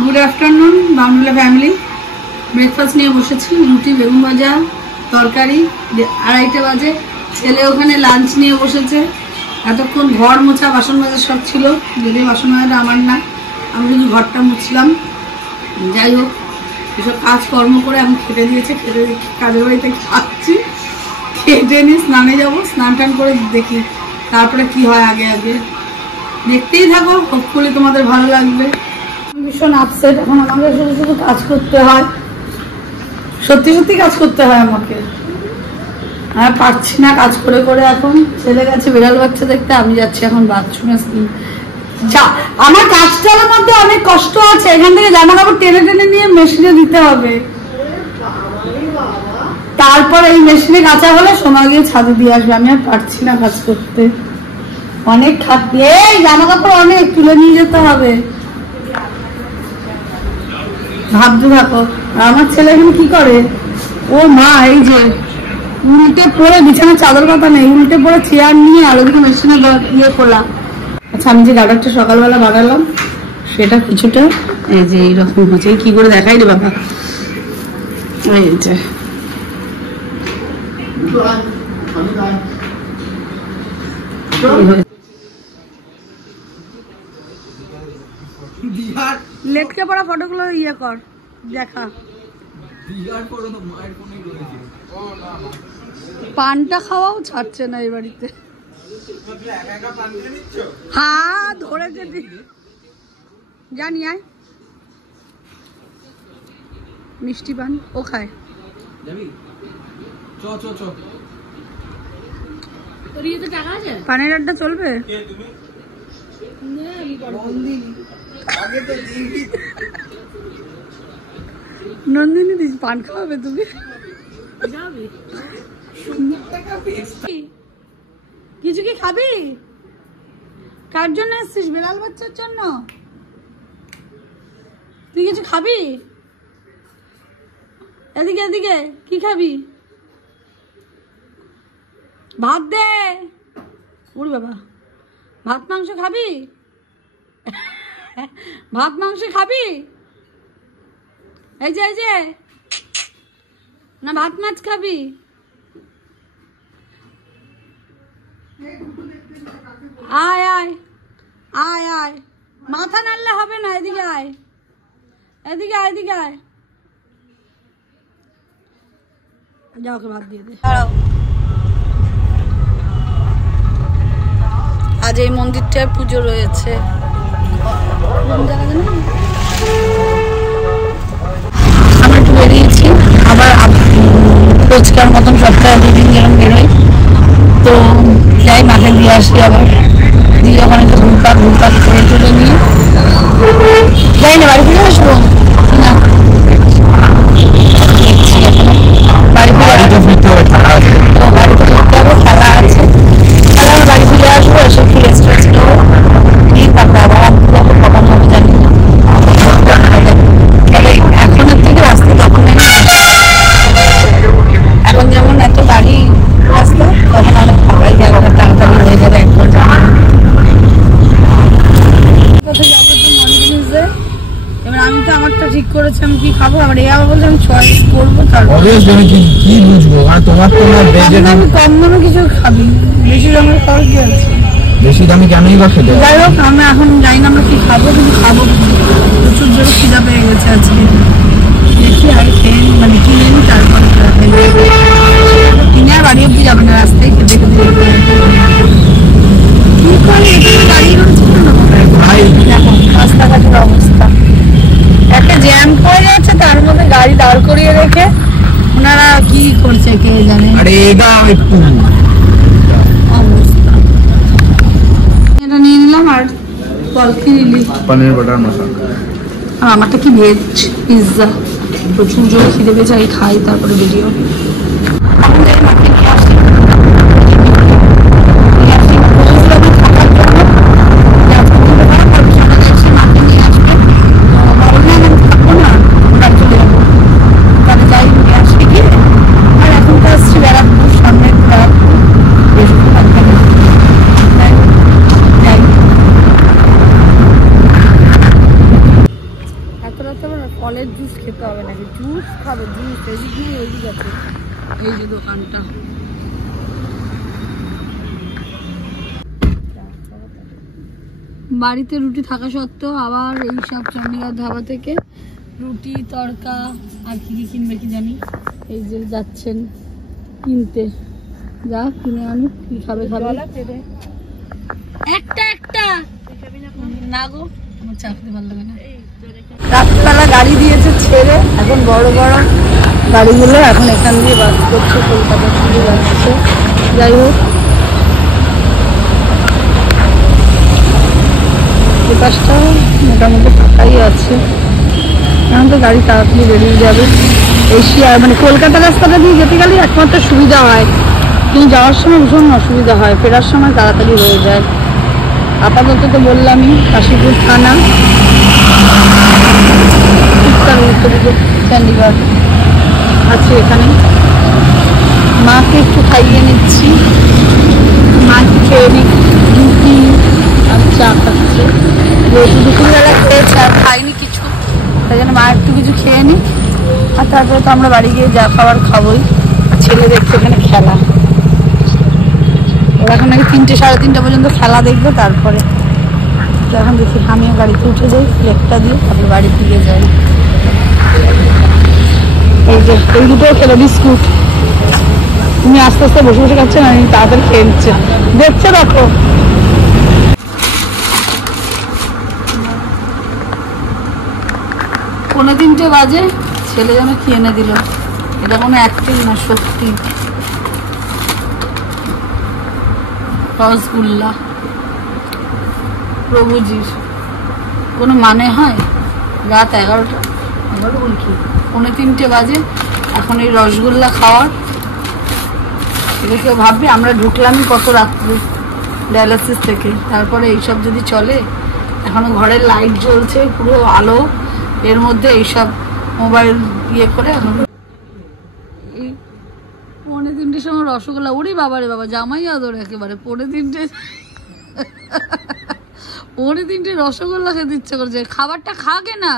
Good afternoon Bangla family. Breakfast নিয়ে বসেছি, রুটি বেগুন ভাজা তরকারি। 2:30 বাজে। ছেলে ওখানে লাঞ্চ নিয়ে বসেছে। এতক্ষণ ঘর মোছা বাসন মাজা সব ছিল, যদি বাসন মাজাটা আমার না, আমি শুধু ঘরটা মুছলাম। যাই হোক, এসব কাজকর্ম করে আমি খেতে দিয়েছে, খেতে কাজের বাড়িতে খাচ্ছি। খেটে নিয়ে স্নানে যাবো, স্নান টান করে দেখি তারপরে কি হয়। আগে আগে দেখতেই থাকো, হোপফুলি তোমাদের ভালো লাগবে। ভীষণ আপসেট, এখন আমাকে শুধু শুধু কাজ করতে হয়, সত্যি সত্যি কাজ করতে হয় আমাকে। আর পারছি না কাজ করে করে। এখন ছেলে গেছে বিড়াল বাচ্চা দেখতে, আমি যাচ্ছি এখন বাথরুমে। যা আমার কাজটার মধ্যে অনেক কষ্ট আছে, এখান থেকে জামা কাপড় টেনে টেনে নিয়ে মেশিনে দিতে হবে, তারপর এই মেশিনে কাঁচা হলে সময় গিয়ে ছাদে দিয়ে আসবে। আমি আর পারছি না কাজ করতে, অনেক খাটনি। এই জামা কাপড় অনেক তুলে নিয়ে যেতে হবে, ভাবতে থাকো। আমার ছেলে এখন কি করে, ও মা এই যে উল্টে পড়ে, বিছানা চাদর পাতা নেই, উল্টে পড়ে চেয়ার নিয়ে আর ওদিকে মেশিনে ইয়ে করলাম। আচ্ছা, আমি যে গাডারটা সকালবেলা বানালাম সেটা কিছুটা এই যে এইরকম হচ্ছে। কি করে দেখাই রে বাবা, এই যে লেটকে পড়া ফটোগুলো ইয়ে কর, দেখা। পানটা খাওয়াও ছাড়ছে না এই বাড়িতে। হ্যাঁ ধরেছে, জানি আয় মিষ্টি পান ও খায়। পানের আড্ডা চলবে। নন্দিনী দিস পান খাওয়াবে তুমি? কিছু কি খাবি? কার জন্য এসছিস? বিড়াল বাচ্চার জন্য? তুই কিছু খাবি? এদিকে এদিকে, কি খাবি? ভাত দে। ওরে বাবা, ভাত মাংস খাবি? ভাত মাংস খাবি? এই যে না, ভাত মাছ খাবি? আয় আয় আয় আয়, মাথা নাড়লে হবে না, এদিকে আয়, এদিকে আয়, এদিকে আয়। যা ওকে ভাত দিয়ে দে। আজ এই মন্দিরটায় পুজো রয়েছে। আমরা একটু বেরিয়েছি, আবার রোজকার মতন সপ্তাহে 2 দিন যেরকম বেরোই, তো যাই মাকে দিয়ে আসি। আবার দিয়ে ওখানে তো ঘুরপাক করে চলে নিয়ে যাই না, বাড়ি ফিরে আসবো না, দেখছি এখনো। বাড়িতে ফিরতে হবে, খেলা আছে, খেলা আছে। তাহলে বাড়ি ফিরে আসবো, এসে ফিরে স্ট্রেস নেবো, নিয়ে তারপরে আবার আমি কখন হবে জানি না। তবে এখনের থেকে রাস্তা তখন এখন যেমন এত গাড়ি রাস্তা, তখন অনেক ফাঁকাই জায়গাটা তাড়াতাড়ি হয়ে যাবে। একবার যাবো এবার, আমি তো আমারটা ঠিক করেছি আমি কি খাবো। আবার এই আবার বলছে আমি চয়েস করবো, তারপর কি বুঝবো। তোমার তো আমি কম দামে কিছু খাবি, বেশি দামের খাওয়ার কি আছে? বেশি দামি কেনই বা খেতে। যাই হোক, আমি এখন জানি না আমরা কি খাবো, কিন্তু খাবো। প্রচুর জোরে খিদা পেয়ে গেছে আজকে। দেখি আর খেয়ে মানে কিনে নি, তারপরে কিনে আর বাড়ি অব্দি যাবে না, রাস্তায় খেতে খেতে কি করে। এখানে গাড়ি রয়েছে না, দেখো রাস্তাঘাটের অবস্থা, একটা জ্যাম পড়ে যাচ্ছে, তার মধ্যে গাড়ি দাঁড় করিয়ে রেখে ওনারা কি করছে কে জানে। আরে এটা একটু অবস্থা। এটা নিয়ে নিলাম আর কি নিলি? পনির বাটার মশলা। আর আমারটা কি ভেজ পিৎজা। প্রচুর জোরে খিদে পেয়েছে, আমি খাই তারপরে ভিডিও। ফলের জুস খেতে হবে নাকি, জুস খাবে, জুস এদিক দিয়ে ওইদিক আছে। এই যে দোকানটা, বাড়িতে রুটি থাকা সত্ত্বেও আবার এই সব চণ্ডীগড় ধাবা থেকে রুটি তড়কা আর কি কি কিনবে কি জানি। এই যে যাচ্ছেন কিনতে, যা কিনে আনুক, কি খাবে খাবে। একটা একটা না গো, আমার চা খেতে ভালো লাগে না। রাত্রিবেলা গাড়ি দিয়েছে ছেড়ে, এখন বড় বড় গাড়িগুলো এখন এখান দিয়ে বাস করছে, কলকাতা থেকে যাচ্ছে। যাই হোক, বাসটা মোটামুটি ফাঁকাই আছে, এখন তো গাড়ি তাড়াতাড়ি বেরিয়ে যাবে। এশিয়া মানে কলকাতা রাস্তাটা দিয়ে যেতে গেলে একমাত্র সুবিধা হয়, কিন্তু যাওয়ার সময় ভীষণ অসুবিধা হয়, ফেরার সময় তাড়াতাড়ি হয়ে যায়। আপাতত তো বললামই কাশীপুর থানা, চণ্ডীগড় আছে এখানে। মাকে একটু খাইয়ে নিচ্ছি, মা একটু খেয়ে নিক, রুটি আর চা খাচ্ছে, যেহেতু দুপুরবেলা খেয়েছে আর খাইনি কিছু, তাই জন্য মা একটু কিছু খেয়ে নিক, আর তারপরে তো আমরা বাড়ি গিয়ে যা খাবার খাবোই। ছেলে দেখছে এখানে খেলা, ওরা এখন নাকি 3টে সাড়ে 3টা পর্যন্ত খেলা দেখবে, তারপরে তো এখন দেখি আমিও গাড়িতে উঠে যাই, প্লেটটা দিয়ে তারপরে বাড়ি ফিরে যাই। এই যে এই দুটোও খেলো বিস্কুট, তুমি আস্তে আস্তে বসে বসে খাচ্ছেন, আমি তাড়াতাড়ি খেয়ে নিচ্ছে, দেখছে দেখো। 2:45 বাজে, ছেলে যেন কি এনে দিল, এটা কোনো অ্যাক্টিং না, সত্যি রসগোল্লা প্রভুজির, কোনো মানে হয়? রাত 11টা, 11 বলছি 2:45 বাজে, এখন এই রসগোল্লা খাওয়ার। এটা কেউ ভাববে আমরা ঢুকলামই কত রাত্রে ডায়ালিসিস থেকে, তারপরে এইসব যদি চলে। এখনো ঘরের লাইট জ্বলছে, পুরো আলো, এর মধ্যে এইসব মোবাইল ইয়ে করে এখন 3:45 সময় রসগোল্লা। ওরে বাবারে বাবা, জামাই আদর একেবারে। 3:45 রসগোল্লা খেতে ইচ্ছে করছে, খাবারটা খাগে না।